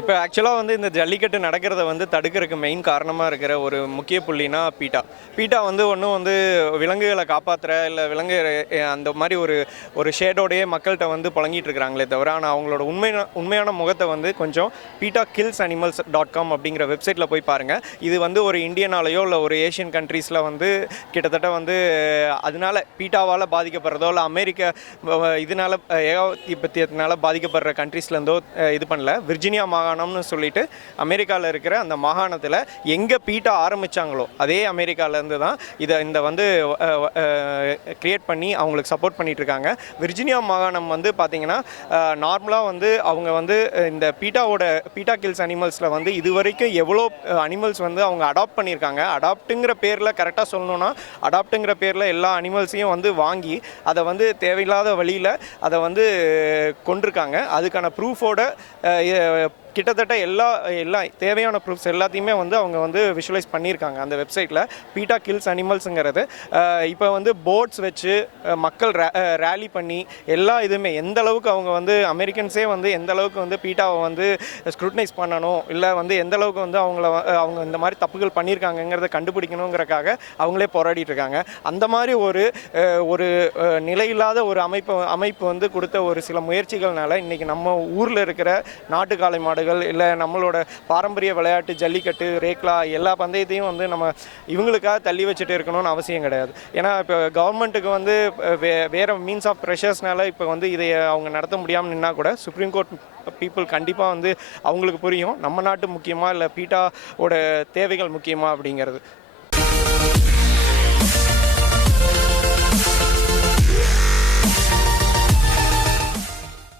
இப்போ ஆக்சுவலாக வந்து இந்த ஜல்லிக்கட்டு நடக்கிறத வந்து தடுக்கிறதுக்கு மெயின் காரணமாக இருக்கிற ஒரு முக்கிய புள்ளினா பீட்டா வந்து ஒன்றும் வந்து விலங்குகளை காப்பாற்றுற இல்லை விலங்கு அந்த மாதிரி ஒரு ஷேடோடையே மக்கள்கிட்ட வந்து புழங்கிட்டு இருக்கிறாங்களே தவிர, ஆனால் அவங்களோட உண்மையான முகத்தை வந்து கொஞ்சம் PETAkillsAnimals.com அப்படிங்கிற வெப்சைட்டில் போய் பாருங்கள். இது வந்து ஒரு இந்தியனாலேயோ இல்லை ஒரு ஏஷியன் கண்ட்ரீஸில் வந்து கிட்டத்தட்ட வந்து அதனால பீட்டாவால் பாதிக்கப்படுறதோ இல்லை அமெரிக்க இதனால ஏகாதிபத்தியத்தினால பாதிக்கப்படுற கண்ட்ரீஸ்லேருந்தோ இது பண்ணல. விர்ஜினியா மாகாணம்னு சொல்லிட்டு அமெரிக்காவில் இருக்கிற அந்த மாகாணத்தில் எங்கே பீட்டா ஆரம்பித்தாங்களோ அதே அமெரிக்காவிலேருந்து தான் இந்த வந்து கிரியேட் பண்ணி அவங்களுக்கு சப்போர்ட் பண்ணிட்டு இருக்காங்க. விர்ஜினியா மாகாணம் வந்து பார்த்திங்கன்னா நார்மலாக வந்து அவங்க வந்து இந்த பீட்டா கில்ஸ் அனிமல்ஸில் வந்து இது வரைக்கும் எவ்வளோ அனிமல்ஸ் வந்து அவங்க அடாப்ட் பண்ணியிருக்காங்க. அடாப்ட்டுங்கிற பேரில் கரெக்டாக சொல்லணும்னா அடாப்ட்டுங்கிற பேரில் எல்லா அனிமல்ஸையும் வந்து வாங்கி அதை வந்து தேவையில்லாத வழியில் அதை வந்து கொண்டிருக்காங்க. அதுக்கான ப்ரூஃபோட கிட்டத்தட்ட எல்லா தேவையான ப்ரூஃப்ஸ் எல்லாத்தையுமே வந்து அவங்க வந்து விஷுவலைஸ் பண்ணியிருக்காங்க அந்த வெப்சைட்டில். பீட்டா கில்ஸ் அனிமல்ஸுங்கிறது இப்போ வந்து போட்ஸ் வச்சு மக்கள் ரேலி பண்ணி எல்லா இதுவுமே எந்த அளவுக்கு அவங்க வந்து அமெரிக்கன்ஸே வந்து எந்த அளவுக்கு வந்து பீட்டாவை வந்து ஸ்க்ரூட்டனைஸ் பண்ணணும் இல்லை வந்து எந்த அளவுக்கு வந்து அவங்க இந்த மாதிரி தப்புகள் பண்ணியிருக்காங்கங்கிறத கண்டுபிடிக்கணுங்கிறக்காக அவங்களே போராடிட்டு இருக்காங்க. அந்த மாதிரி ஒரு நிலையில்லாத ஒரு அமைப்பு வந்து கொடுத்த ஒரு சில முயற்சிகள்னால இன்றைக்கி நம்ம ஊரில் இருக்கிற நாட்டுக்காளை மாடு இல்லை நம்மளோட பாரம்பரிய விளையாட்டு ஜல்லிக்கட்டு ரேக்லா எல்லா பந்தயத்தையும் வந்து நம்ம இவங்களுக்காக தள்ளி வச்சுட்டு இருக்கணும்னு அவசியம் கிடையாது. ஏன்னா இப்போ கவர்மெண்ட்டுக்கு வந்து வேறு மீன்ஸ் ஆஃப் ப்ரெஷர்ஸ்னால இப்போ வந்து இதை அவங்க நடத்த முடியாமல் நின்னா கூட சுப்ரீம் கோர்ட் பீப்புள் கண்டிப்பாக வந்து அவங்களுக்கு புரியும் நம்ம நாட்டு முக்கியமாக இல்லை பீட்டாவோட தேவைகள் முக்கியமாக அப்படிங்கிறது.